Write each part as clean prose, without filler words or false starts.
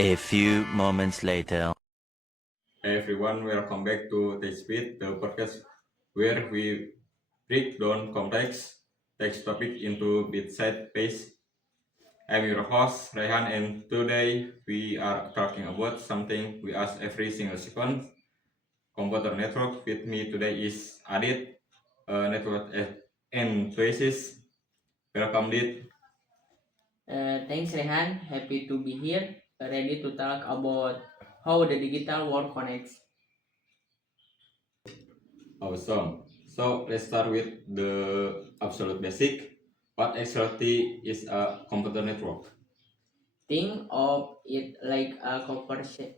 A few moments later. Hey everyone, welcome back to TechSpeed, the podcast where we break down complex text topic into bit-sized pace. I'm your host, Rehan, and today we are talking about something we ask every single second, computer network. With me today is Adit, network enthusiast. Welcome, Adit. Thanks, Rehan. Happy to be here, ready to talk about how the digital world connects. Awesome. So let's start with the absolute basic. What exactly is a computer network? Think of it like a conversation.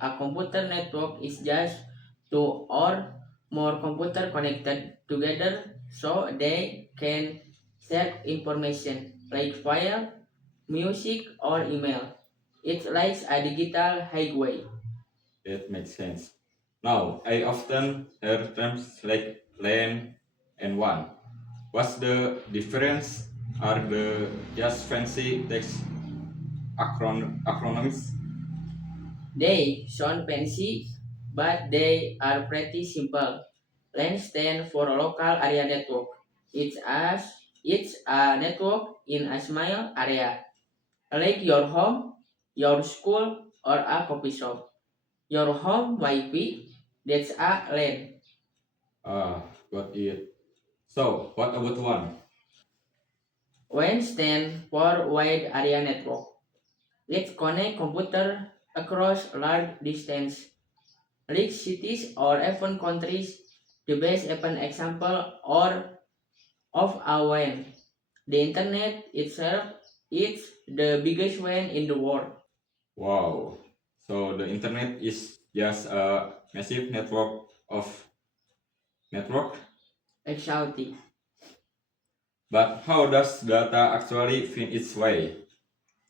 A computer network is just two or more computer connected together so they can share information like file, music, or email. It's like a digital highway. That makes sense. Now, I often hear terms like LAN and WAN. What's the difference? Are the just fancy text acronyms? They sound fancy, but they are pretty simple. LAN stands for local area network. It's a network in a small area, like your home, your school, or a coffee shop. Your home Wi-Fi, that's a LAN. Got it. So, what about WAN? WAN stands for wide area network. It connects computer across large distance, like cities or even countries. The best even example or of a WAN. The internet itself is the biggest WAN in the world. Wow. So the internet is just a massive network of network. Exactly. But how does data actually find its way?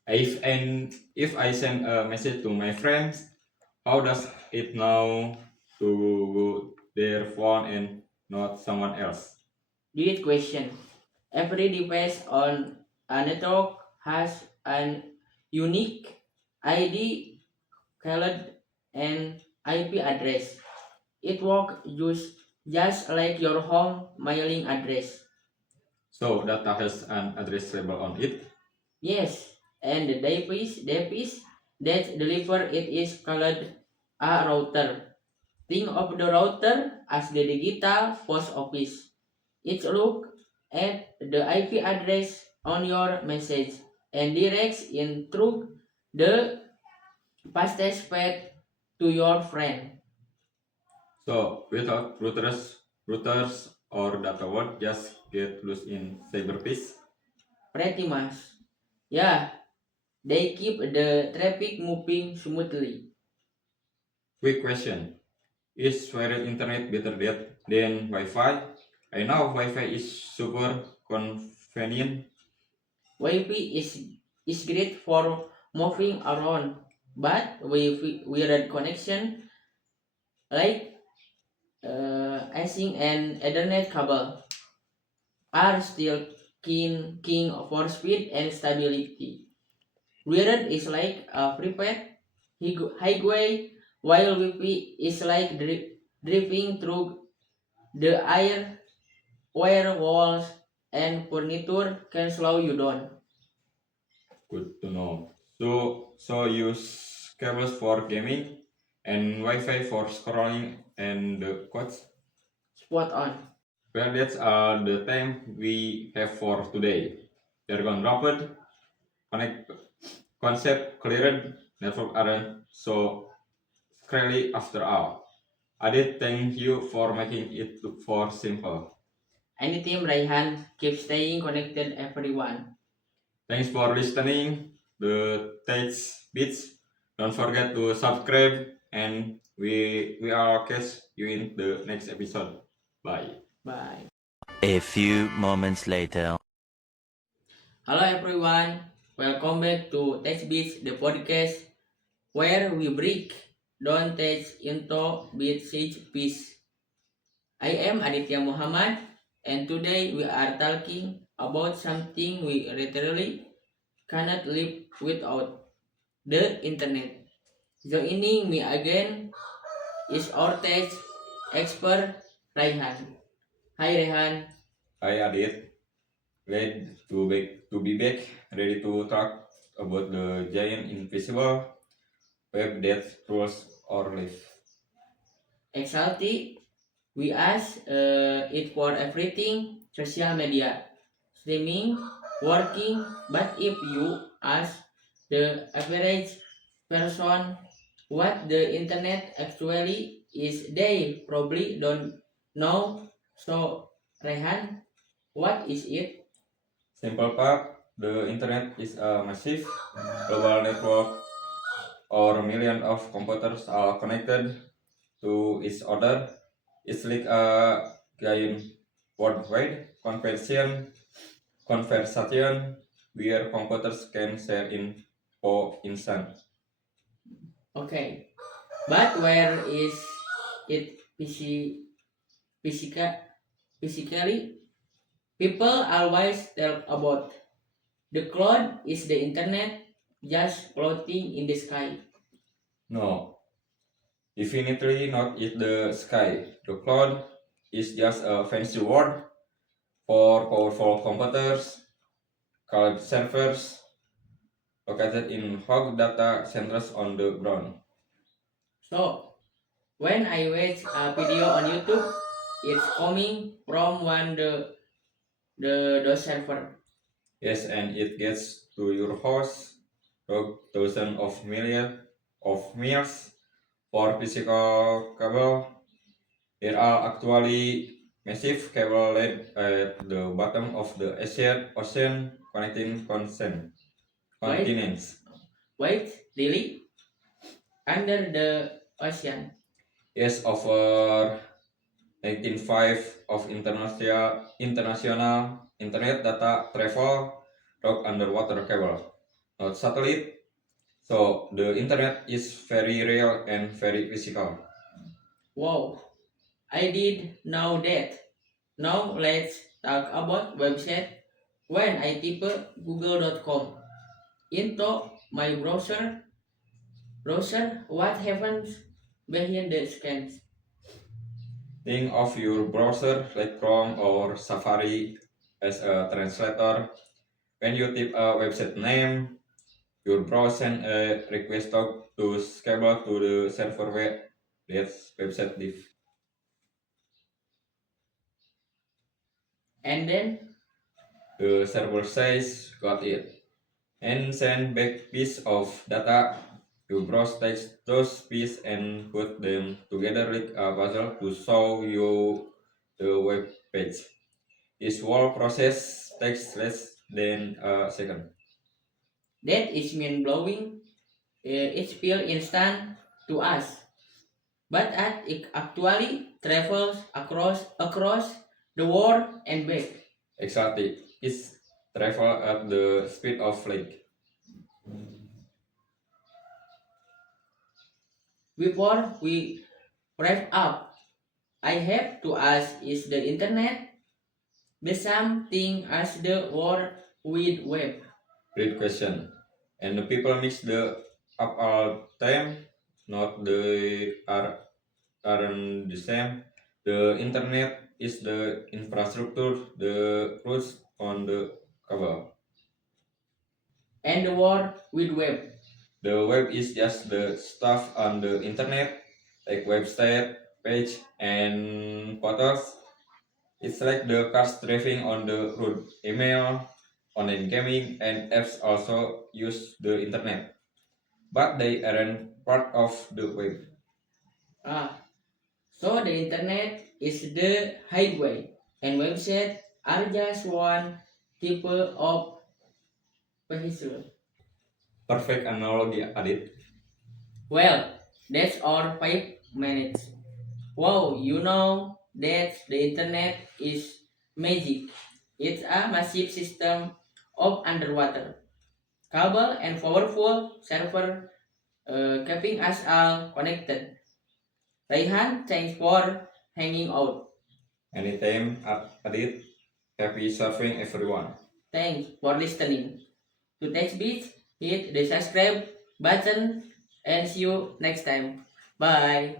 If I send a message to my friends, how does it know to their phone and not someone else? Great question. Every device on a network has an unique ID, called and IP address. It works just like your home mailing address. So data has an address label on it. Yes, and the device that deliver it is called a router. Think of the router as the digital post office. It looks at the IP address on your message and directs in through the fastest path to your friend. So without routers or data would just get lost in cyberspace. Pretty much. Yeah, they keep the traffic moving smoothly. Quick question. Is wired internet better than Wi-Fi? I know Wi-Fi is super convenient. Wi-Fi is great for moving around, but Wi-Fi wired connection like icing and Ethernet cable are still king for speed and stability. Wired is like a prepaid highway, while Wi-Fi is like driving through the air where walls and furniture can slow you down. Good to know. So use cables for gaming and Wi-Fi for scrolling and the codes. Spot on. Well, that's the time we have for today. Jargon rapid, connect concept cleared, network aren't so scary after all. I did thank you for making it look for simple. Anytime Raihan, keep staying connected everyone. Thanks for listening. The Text Beats. Don't forget to subscribe and we are catch you in the next episode. Bye. Bye. A few moments later. Hello everyone. Welcome back to Text Beats, the podcast where we break down text into bit-sized piece. I am Aditya Muhammad and today we are talking about something we literally cannot live without. the internet. Joining me again is our tech expert Raihan. Hi Raihan. Hi Adit, glad to be back, ready to talk about the giant invisible web that rules our life. Exactly. We ask it for everything social media, streaming, working, but if you ask the average person what the internet actually is, they probably don't know. So, Rehan, what is it? Simple part, the internet is a massive global network or million of computers are connected to each other. It's like a giant worldwide conversation where computers can share info instant. Okay, but where is it physica- physically? People always tell about the cloud is the internet just floating in the sky. No, definitely not in the sky. The cloud is just a fancy word for powerful computers called servers located in hog data centers on the ground. So when I watch a video on YouTube, it's coming from one the server. Yes, and it gets to your house thousands of million of miles for physical cable. There are actually massive cable laid at the bottom of the ocean connecting Wait, continents. wait, really? Under the ocean? Yes, over 19.5 of international internet data travel rock underwater cable, not satellite. So the internet is very real and very physical. Wow, I did know that. Now let's talk about website. When I type google.com into my browser, what happens behind the scans? Think of your browser like Chrome or Safari as a translator. When you type a website name, your browser send a request to cable to the server where that website live. And then, The server says got it and send back piece of data. You browse takes those pieces and put them together like a puzzle to show you the web page. This whole process takes less than a second. that is mind blowing. It's feel instant to us, but it actually travels across the world and back. Exactly. It's travel at the speed of light. Before we wrap up, I have to ask: is the internet the same thing as the World Wide Web? Great question. And the people mix the up all time, not the aren't the same. The internet is the infrastructure, the roots on the cover. And the World Wide Web? The web is just the stuff on the internet, like website, page, and photos. It's like the cars driving on the road. Email, online gaming, and apps also use the internet, but they aren't part of the web. Ah, so the internet is the highway, and websites are just one type of vehicle. Perfect analogy, Adit. Well, that's our 5 minutes. Wow, you know that the internet is magic. It's a massive system of underwater cable and powerful server keeping us all connected. Raihan, thanks for hanging out. Anytime, Adit. Happy surfing, everyone. Thanks for listening. To Text Beats, hit the subscribe button, and see you next time. Bye.